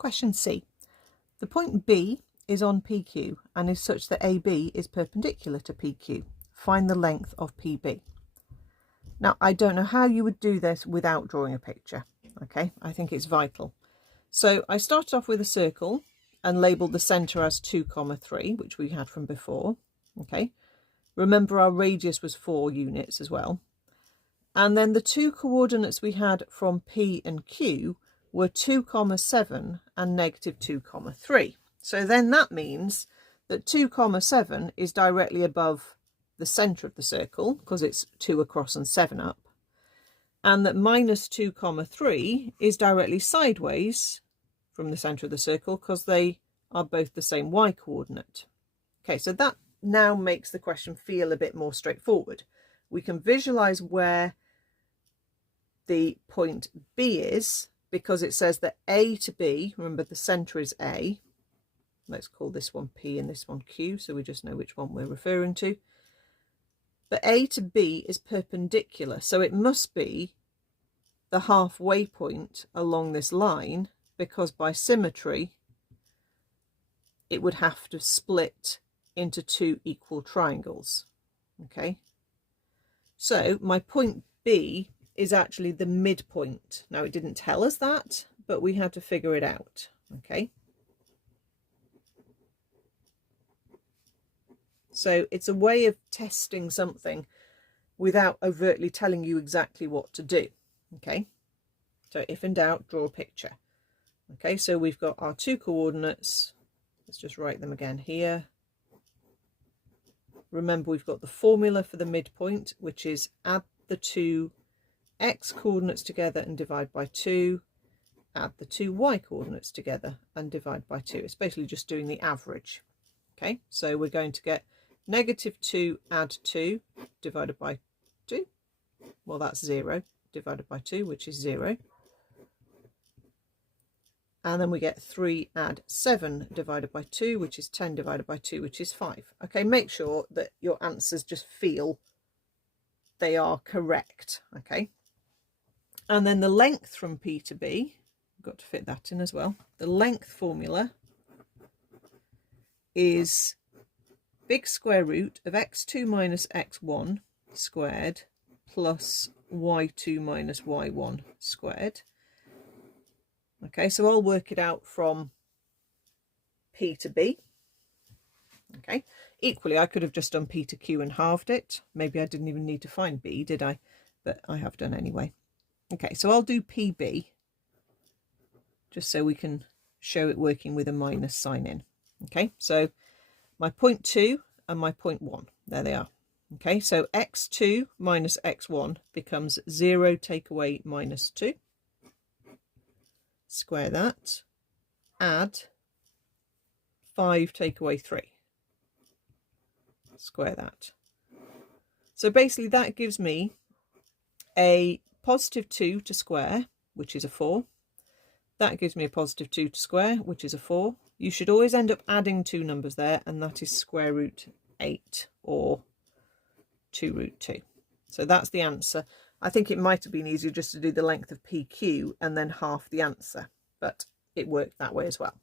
Question C. The point B is on PQ and is such that AB is perpendicular to PQ. Find the length of PB. Now, I don't know how you would do this without drawing a picture. Okay, I think it's vital. So I started off with a circle and labelled the centre as 2, 3, which we had from before. Okay, remember our radius was 4 units as well. And then the two coordinates we had from P and Q were 2, 7 and -2, 3. So then that means that 2, 7 is directly above the centre of the circle because it's 2 across and 7 up. And that -2, 3 is directly sideways from the centre of the circle because they are both the same y coordinate. Okay, so that now makes the question feel a bit more straightforward. We can visualise where the point B is because it says that A to B, remember the centre is A, let's call this one P and this one Q so we just know which one we're referring to. But A to B is perpendicular, so it must be the halfway point along this line because by symmetry it would have to split into 2 equal triangles. Okay, so my point B is actually the midpoint. Now it didn't tell us that, but we had to figure it out. Okay, so it's a way of testing something without overtly telling you exactly what to do. Okay, so if in doubt, draw a picture. Okay, so we've got our two coordinates. Let's just write them again here. Remember, we've got the formula for the midpoint, which is add the two x coordinates together and divide by 2, add the two y coordinates together and divide by 2. It's basically just doing the average. Okay, so we're going to get -2 add 2 divided by 2. Well, that's 0 divided by 2, which is 0. And then we get 3 add 7 divided by 2, which is 10 divided by 2, which is 5. Okay, make sure that your answers just feel they are correct. Okay, and then the length from P to B, I've got to fit that in as well. The length formula is big square root of x2 minus x1 squared plus y2 minus y1 squared. Okay, so I'll work it out from P to B. Okay, equally I could have just done P to Q and halved it. Maybe I didn't even need to find B, did I? But I have done anyway. Okay, so I'll do PB just so we can show it working with a minus sign in. Okay, so my point 2 and my point 1, there they are. Okay, so x2 minus x1 becomes 0 take away -2. Square that, add 5 take away 3. Square that. So basically that gives me a +2 to square, which is a 4. That gives me a +2 to square, which is a 4. You should always end up adding two numbers there, and that is square root 8 or 2 root 2. So that's the answer. I think it might have been easier just to do the length of PQ and then half the answer, but it worked that way as well.